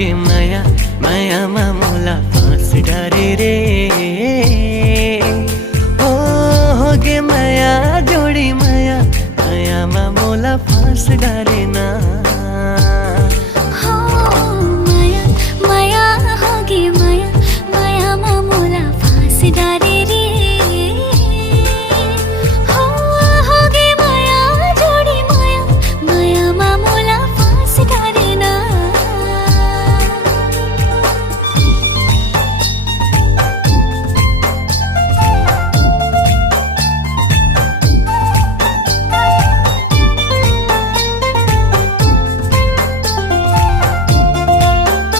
होगे माया माया मोला फांस डारे रे। ओ होगे माया जोड़ी माया माया मोला फांस डारे ना।